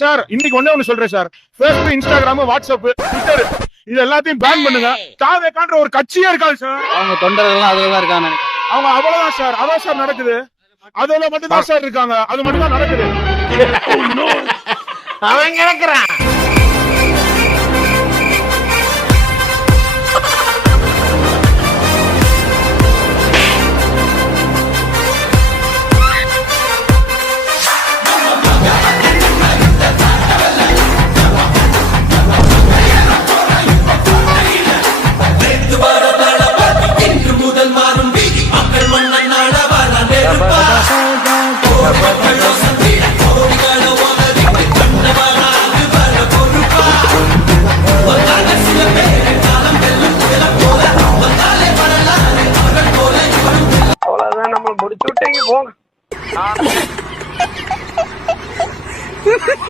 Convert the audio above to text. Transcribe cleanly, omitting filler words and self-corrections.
Sir இன்னைக்கு ஒண்ணு சொல்றேன் sir, Facebook, Instagram, WhatsApp, Twitter இது எல்லாத்தையும் பேன் பண்ணுங்க. தாவேக்கான்ற ஒரு கட்சியே இருக்காது சார். அவங்க தொண்டர்கள் அதுலதான் இருக்காங்க. அவங்க அவ்வளவுதான் சார், அதான் சார் நடக்குது. அதுல மட்டும் தான் சார் இருக்காங்க, அது மட்டும் தான் நடக்குது. அவன் கிடக்குறான்.